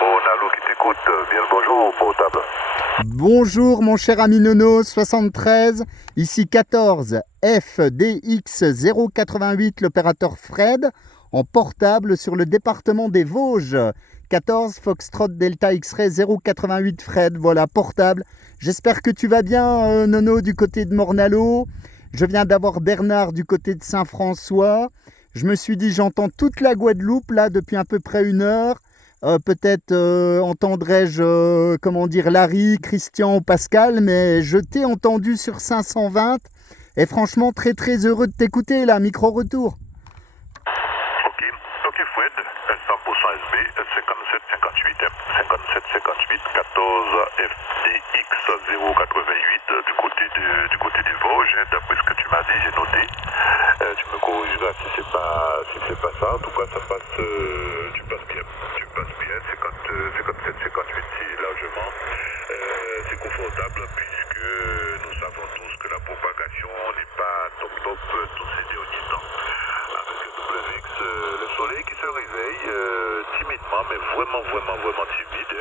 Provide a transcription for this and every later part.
Mornalo qui t'écoute. Bien le bonjour, portable. Bonjour mon cher ami Nono, 73, ici 14 FDX 088, l'opérateur Fred, en portable sur le département des Vosges. 14 Foxtrot Delta X-Ray 088 Fred, voilà, portable. J'espère que tu vas bien Nono du côté de Mornalo. Je viens d'avoir Bernard du côté de Saint-François. Je me suis dit, j'entends toute la Guadeloupe là depuis à peu près 1 heure. Peut-être entendrai-je, Larry, Christian ou Pascal, mais je t'ai entendu sur 520 et franchement très très heureux de t'écouter là, micro-retour. Ok Fred, 100% SB, 5758, 5758, 14 FDX 088 du côté des Vosges, d'après ce que tu m'as dit, j'ai noté. Tu me corrigeras si c'est pas ça, en tout cas ça passe, tu passes bien, 57, 58 c'est largement, c'est confortable puisque nous savons tous que la propagation n'est pas top tous ces derniers temps. Avec le WX, le soleil qui se réveille timidement, mais vraiment timide,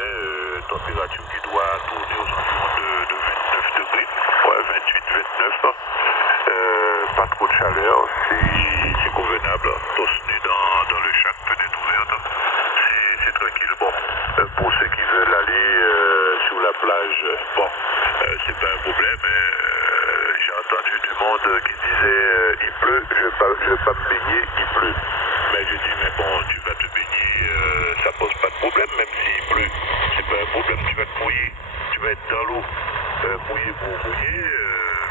température qui doit tourner aux environs de 29 degrés, ouais, 28, 29. Pas trop de chaleur, c'est convenable, tous nus dans le chat, fenêtre ouverte, c'est tranquille. Bon, pour ceux qui veulent aller sur la plage, bon, c'est pas un problème, j'ai entendu du monde qui disait il pleut, je vais pas me baigner, il pleut. Mais je dis mais bon, tu vas te baigner, ça pose pas de problème, même s'il pleut, c'est pas un problème, tu vas te mouiller, tu vas être dans l'eau, mouiller pour mouiller.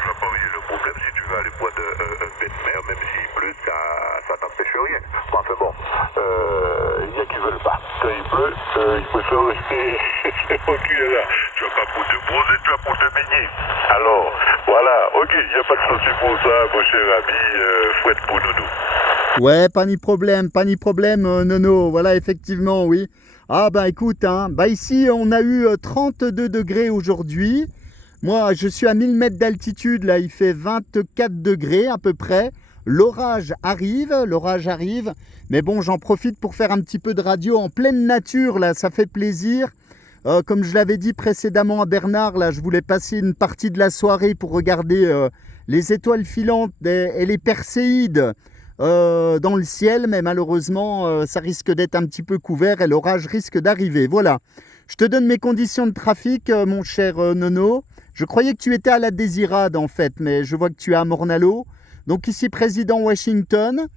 Ça va pas régler le problème si tu veux aller boire un bain de mer, même s'il pleut, ça t'empêche rien. Bon, enfin bon, il y a qui veulent pas. Quand il pleut, ils préfèrent rester tranquille là. Tu vas pas pour te bronzer, tu vas pour te baigner. Alors, voilà, ok, il n'y a pas de souci pour ça, mon cher ami Fouette pour Nono. Ouais, pas ni problème Nono, voilà effectivement, oui. Ah bah écoute, ici on a eu 32 degrés aujourd'hui. Moi, je suis à 1000 mètres d'altitude, là, il fait 24 degrés à peu près. L'orage arrive, mais bon, j'en profite pour faire un petit peu de radio en pleine nature, là, ça fait plaisir. Comme je l'avais dit précédemment à Bernard, là, je voulais passer une partie de la soirée pour regarder les étoiles filantes et les perséides dans le ciel, mais malheureusement, ça risque d'être un petit peu couvert et l'orage risque d'arriver. Voilà, je te donne mes conditions de trafic, mon cher Nono. Je croyais que tu étais à la Désirade en fait, mais je vois que tu es à Mornalo. Donc ici, président Washington,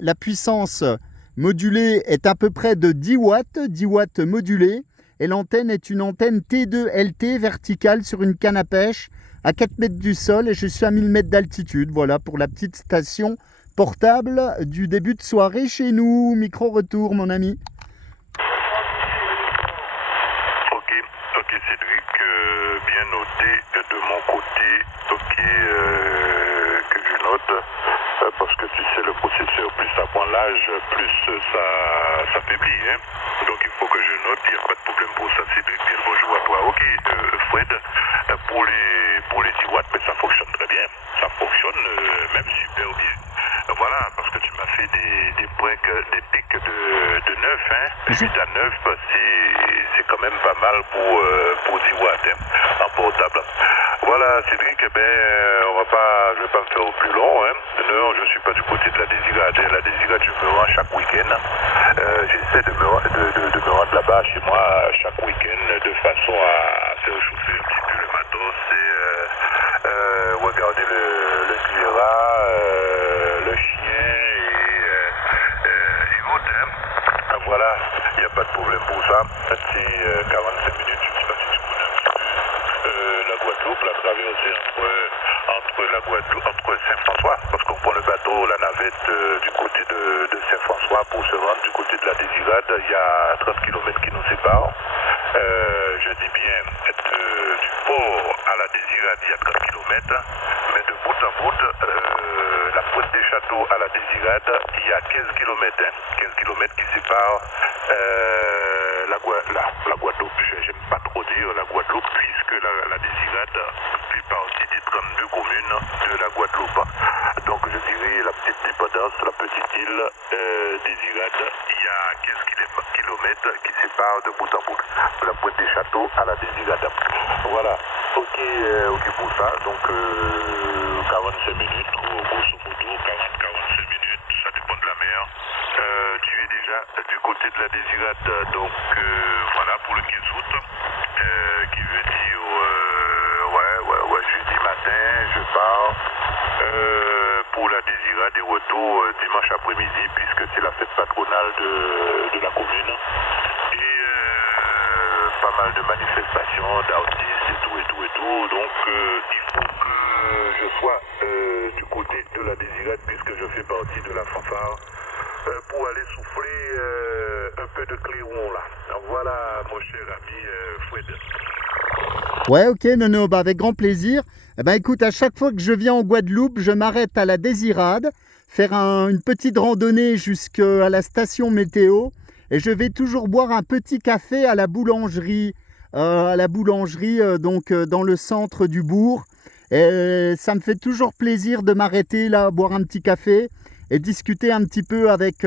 la puissance modulée est à peu près de 10 watts modulée. Et l'antenne est une antenne T2LT verticale sur une canne à pêche à 4 mètres du sol. Et je suis à 1000 mètres d'altitude. Voilà pour la petite station portable du début de soirée chez nous. Micro-retour, mon ami. Ok Cédric, bien noté de mon côté, que je note, parce que tu sais le processeur, plus ça prend l'âge, plus ça faiblit, hein. Donc il faut que je note, il n'y a pas de problème pour ça Cédric, bien bonjour à toi. Ok Fred, pour les 10 watts, mais ça fonctionne très bien, ça fonctionne même super bien. Voilà, parce que tu m'as fait des pics de 9, hein, 8 à 9, c'est quand même pas mal pour 10 watts, hein, en portable. Voilà, Cédric, je vais pas me faire au plus long, hein. Non, je suis pas du côté de la Désirade. La Désirade, je me rends chaque week-end. J'essaie de me rendre là-bas chez moi chaque week-end de façon à faire chauffer un petit peu le matos et regarder le Cuera, le chien et autres, hein. Voilà, il n'y a pas de problème pour ça. C'est 45 minutes, je ne sais pas si tu connais un petit peu la Guadeloupe, la traversée entre Saint-François, parce qu'on prend le bateau, la navette du côté de Saint-François pour se rendre du côté de la Désirade. Il y a 30 km qui nous séparent. Je dis bien, du port à la Désirade, il y a 30 km, mais de bout en bout, la pointe des châteaux à la Désirade, il y a 15 km, 15 km qui séparent la Guadeloupe. J'aime pas trop dire la Guadeloupe, puisque la Désirade fait partie des 32 communes de la Guadeloupe. Donc je dirais la petite dépendance, la petite île Désirade, il y a 15 km mètres qui séparent de bout en bout, de la pointe des châteaux à la Désirade. Voilà, ok pour ça, donc 45 minutes, ou grosso modo 40-45 minutes, ça dépend de la mer. Tu es déjà du côté de la Désirade, donc voilà pour le 15 août, qui veut dire jeudi matin, je pars pour la Désirade et retour dimanche après-midi, puisque c'est la fête patronale de la commune. Et pas mal de manifestations, d'artistes et tout. Donc il faut que je sois du côté de la Désirade, puisque je fais partie de la fanfare, pour aller souffler un peu de clairon là. Alors voilà mon cher ami Foued. Ouais, ok, Nono, bah avec grand plaisir. Eh ben, écoute, à chaque fois que je viens en Guadeloupe, je m'arrête à la Désirade, faire une petite randonnée jusqu'à la station météo, et je vais toujours boire un petit café à la boulangerie, donc dans le centre du bourg. Et ça me fait toujours plaisir de m'arrêter là, boire un petit café et discuter un petit peu avec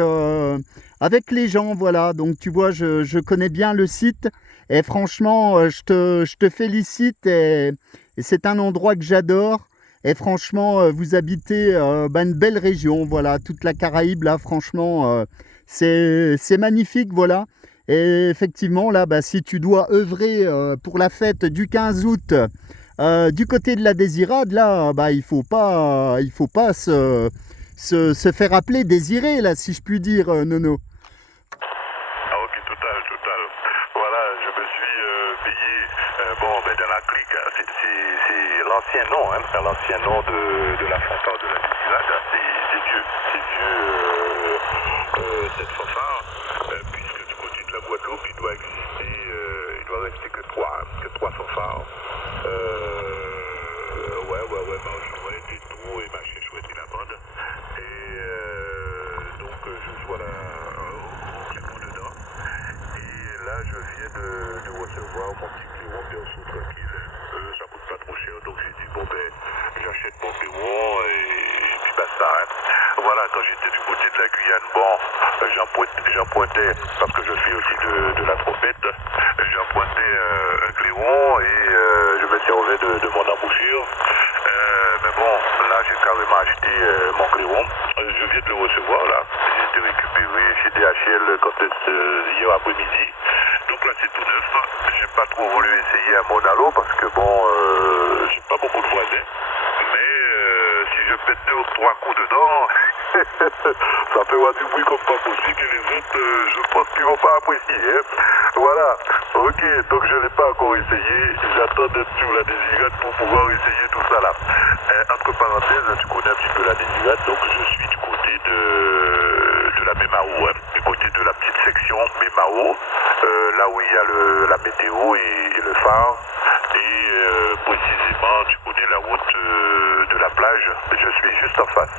les gens, voilà. Donc tu vois, je connais bien le site. Et franchement, je te félicite et c'est un endroit que j'adore. Et franchement, vous habitez une belle région, voilà, toute la Caraïbe, là, franchement, c'est magnifique, voilà. Et effectivement, là, si tu dois œuvrer pour la fête du 15 août du côté de la Désirade, là, il faut pas se faire appeler Désiré, là, si je puis dire, Nono. Voilà, je me suis payé, dans la clique, c'est l'ancien nom, l'ancien nom de la fanfare de la Désirade, c'est vieux cette fanfare, puisque du côté de la Guadeloupe, il doit rester que trois fanfares. Marchouette et tout, et Machin Chouette et la bande. Et donc je vois là au clairement dedans. Et là je viens de recevoir mon petit clairon bien sous tranquille. Ça coûte pas trop cher, donc j'ai dit j'achète mon clairon et puis basta. Voilà, quand j'étais du côté de la Guyane, j'empruntais, parce que je fais aussi de la trompette, j'empruntais un clairon et je me servais de mon embouchure. Mais bon, là j'ai carrément acheté mon clairon. Je viens de le recevoir là. J'ai été récupéré chez DHL hier après-midi. Donc là c'est tout neuf. J'ai pas trop voulu essayer à Monalo parce que j'ai pas beaucoup de voisins. Mais si je pète 2 ou 3 coups dedans, ça peut avoir du bruit comme pas possible et les autres, je pense qu'ils vont pas apprécier. Voilà, ok, donc je l'ai pas encore essayé. J'attends d'être sur la Désirade pour pouvoir essayer tout ça là. Entre parenthèses, tu connais un petit peu la Désirade, donc je suis du côté de la Mémao, du côté de la petite section Mémao, là où il y a la météo et le phare. Et précisément, tu connais la route de la plage. Je suis juste en face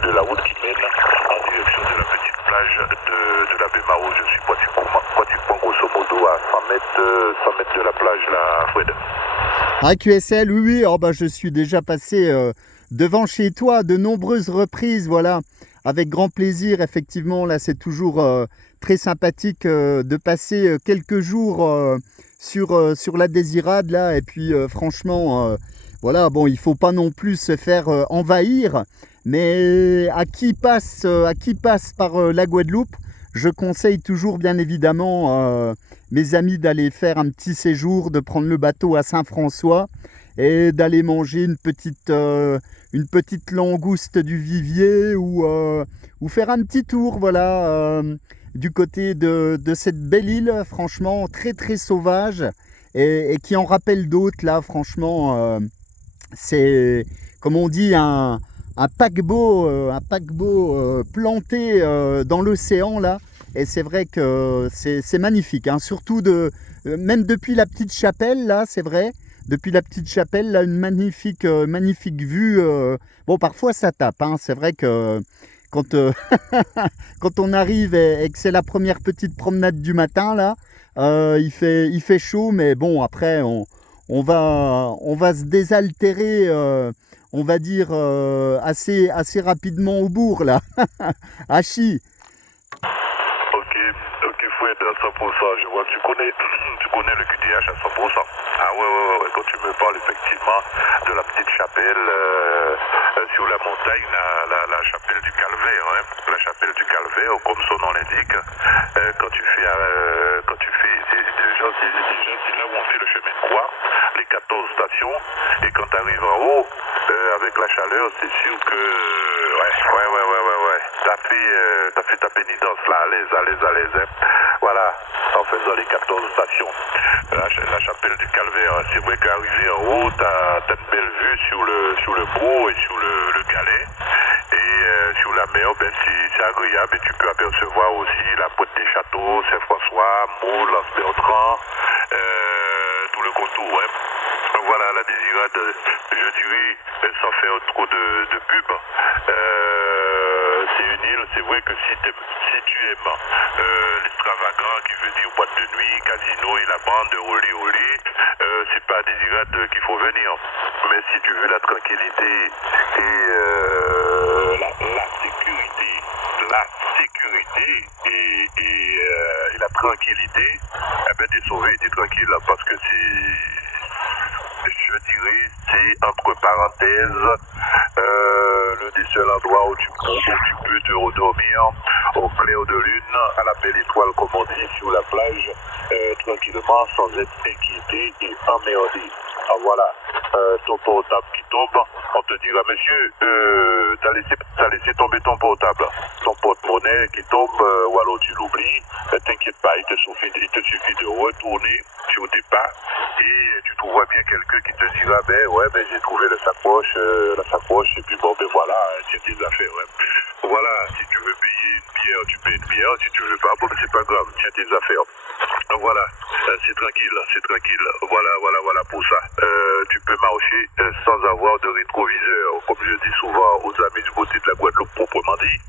de la route qui mène en direction de la petite plage de la Mémao. Je suis pratiquement grosso modo à 100 mètres de la plage là, Fred. Ah, QSL, oui, je suis déjà passé devant chez toi de nombreuses reprises, voilà, avec grand plaisir, effectivement, là c'est toujours très sympathique de passer quelques jours sur la Désirade, là, et puis franchement, voilà, il faut pas non plus se faire envahir, mais à qui passe par la Guadeloupe, je conseille toujours bien évidemment mes amis d'aller faire un petit séjour, de prendre le bateau à Saint-François et d'aller manger une petite langouste du Vivier ou faire un petit tour, voilà, du côté de cette belle île, franchement très très sauvage et qui en rappelle d'autres là, franchement, c'est comme on dit un paquebot planté dans l'océan là. Et c'est vrai que c'est magnifique, surtout même depuis la petite chapelle, là, c'est vrai, depuis la petite chapelle, là, une magnifique vue. Parfois ça tape, c'est vrai que quand on arrive et que c'est la première petite promenade du matin, là, il fait chaud, mais bon, après, on va se désaltérer, on va dire, assez rapidement au bourg, là, à Chi. Fred, à 100%. Je vois que tu connais le QTH à 100%. Ah ouais. Quand tu me parles effectivement de la petite chapelle sur la montagne, la chapelle du Calvaire, hein. La chapelle du Calvaire, comme son nom l'indique. Quand tu fais, c'est là où on fait le chemin de croix, les 14 stations. Et quand tu arrives en haut, avec la chaleur, c'est sûr que ouais. T'as fait ta pénitence là, à l'aise, hein. Voilà, en faisant les 14 stations. La chapelle du Calvaire, c'est vrai qu'arrivé en haut, t'as une belle vue sur le bourg et sur le galet. Et sur la mer, ben, c'est agréable et tu peux apercevoir aussi la pointe des châteaux, Saint-François, Maule, Anse-Bertrand, tout le contour, hein. Voilà, la Désirade, je dirais, sans faire trop de pub, c'est une île, c'est vrai que si tu aimes l'extravagant, qui veut dire boîte de nuit, casino et la bande, olé, c'est pas à Désirade qu'il faut venir. Mais si tu veux la tranquillité et la sécurité et la tranquillité, eh ben t'es sauvé, t'es tranquille, parce que je dirais, c'est entre parenthèses l'un des seuls endroits où tu peux te redormir au clair de lune, à la belle étoile comme on dit, sur la plage, tranquillement, sans être inquiété et emmerdé. Ah, voilà, ton portable qui tombe, on te dira, monsieur, t'as laissé tomber ton portable, ton porte-monnaie qui tombe, ou alors tu l'oublies, t'inquiète pas, il te suffit de retourner sur tes pas et tu trouveras bien quelqu'un qui te dira, ben j'ai trouvé la sacoche, et puis bon, ben voilà, tiens tes affaires, ouais. Voilà, si tu veux payer une bière, tu payes une bière, si tu veux pas, bon, c'est pas grave, tiens tes affaires. Voilà, c'est tranquille, voilà pour ça. Tu peux marcher sans avoir de rétroviseur, comme je dis souvent aux amis du côté de la Guadeloupe proprement dit.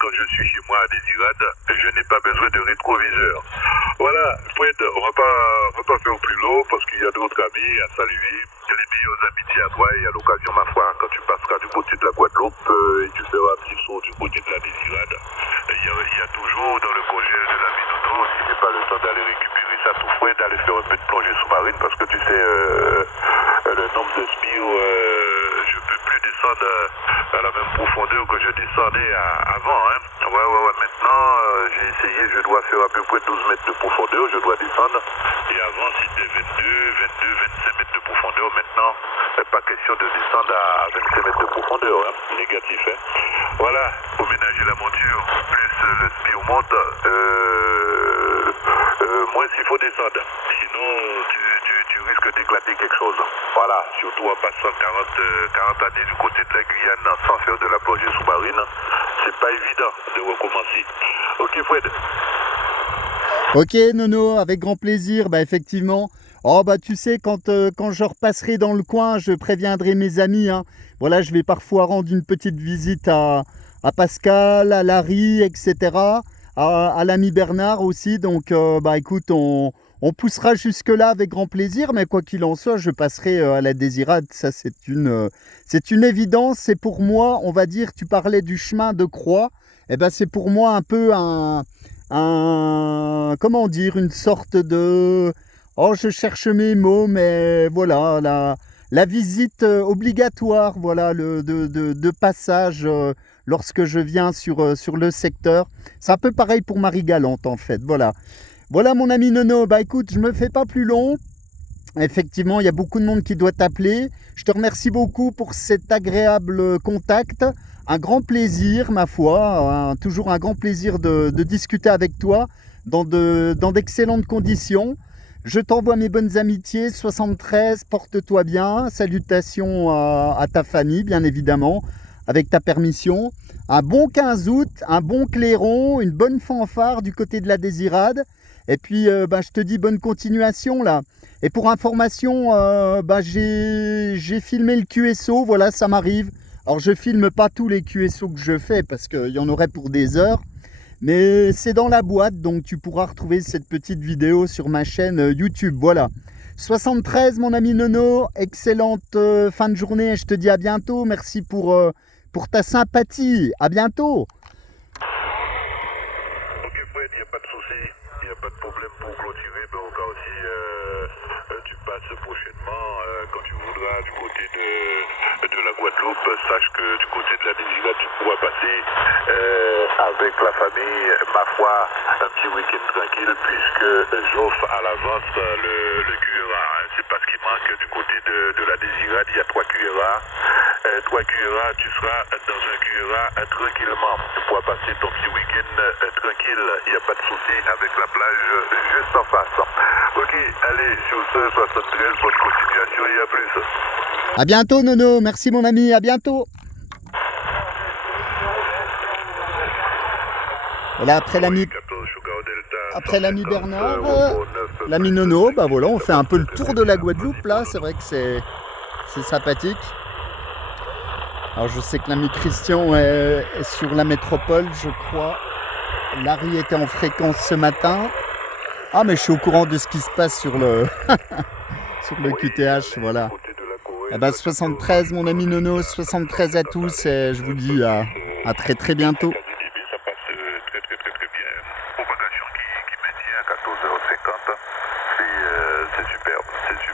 Quand je suis chez moi à Désirade, je n'ai pas besoin de rétroviseur. Voilà, Fred, on va pas faire plus long parce qu'il y a d'autres amis à saluer. Les meilleures amitiés à toi et à l'occasion, ma foi, quand tu passeras du côté de la Guadeloupe et tu feras un petit saut du côté de la Désirade, il y a toujours dans le projet de la Minono, si c'est pas le temps d'aller récupérer ça tout frais, d'aller faire un peu de plongée sous-marine parce que tu sais, le nombre de spires, je peux plus descendre à la même profondeur que je descendais avant, hein. Ouais, maintenant, j'ai essayé, je dois faire à peu près 12 mètres de profondeur, je dois descendre. Et avant, c'était 25 mètres de profondeur. Maintenant, pas question de descendre à 25 mètres de profondeur, hein. Négatif, hein. Voilà, pour ménager la monture, plus le spire monte, moins s'il faut descendre. Sinon, tu risques d'éclater quelque chose. Voilà, surtout en passant 40 années du côté de la Guyane sans faire de la plongée sous-marine, c'est pas évident de recommencer. Ok, Fred. Ok, Nono, avec grand plaisir, bah effectivement. Oh bah tu sais, quand je repasserai dans le coin, je préviendrai mes amis, hein. Voilà, je vais parfois rendre une petite visite à Pascal, à Larry, etc. À l'ami Bernard aussi. Donc bah écoute, on poussera jusque-là avec grand plaisir, mais quoi qu'il en soit, je passerai à la Désirade. Ça, c'est une évidence. C'est pour moi, on va dire, tu parlais du chemin de croix. Eh ben, c'est pour moi un peu comment dire, une sorte de... Oh, je cherche mes mots, mais voilà, la visite obligatoire, voilà, de passage lorsque je viens sur le secteur. C'est un peu pareil pour Marie-Galante, en fait, voilà. Voilà, mon ami Nono, bah écoute, je me fais pas plus long. Effectivement, il y a beaucoup de monde qui doit t'appeler. Je te remercie beaucoup pour cet agréable contact. Un grand plaisir, ma foi, toujours un grand plaisir de discuter avec toi dans d'excellentes conditions. Je t'envoie mes bonnes amitiés, 73, porte-toi bien. Salutations à ta famille, bien évidemment, avec ta permission. Un bon 15 août, un bon clairon, une bonne fanfare du côté de la Désirade. Et puis, je te dis bonne continuation, là. Et pour information, j'ai filmé le QSO, voilà, ça m'arrive. Alors, je filme pas tous les QSO que je fais, parce qu'il y en aurait pour des heures. Mais c'est dans la boîte, donc tu pourras retrouver cette petite vidéo sur ma chaîne YouTube, voilà. 73, mon ami Nono, excellente fin de journée, et je te dis à bientôt. Merci pour ta sympathie, à bientôt. Ok Fred, il n'y a pas de souci. passer avec la famille, ma foi, un petit week-end tranquille, puisque j'offre à l'avance le QRA. Hein. C'est parce qu'il manque du côté de la Désirade, il y a 3 QRA. 3 QRA, tu seras dans un QRA tranquillement. Tu pourras passer ton petit week-end tranquille, il n'y a pas de souci avec la plage juste en face. Ok, allez, sur ce 73, bonne continuation et à plus. À bientôt Nono, merci mon ami, à bientôt. Voilà, après l'ami Bernard, l'ami Nono, bah voilà, on fait un peu le tour de la Guadeloupe là, c'est vrai que c'est sympathique. Alors je sais que l'ami Christian est sur la métropole, je crois. Larry était en fréquence ce matin. Ah mais je suis au courant de ce qui se passe sur le sur le QTH, voilà. Eh ben 73 mon ami Nono, 73 à tous et je vous dis à très très bientôt. Propagation qui maintient à 14h50, c'est superbe.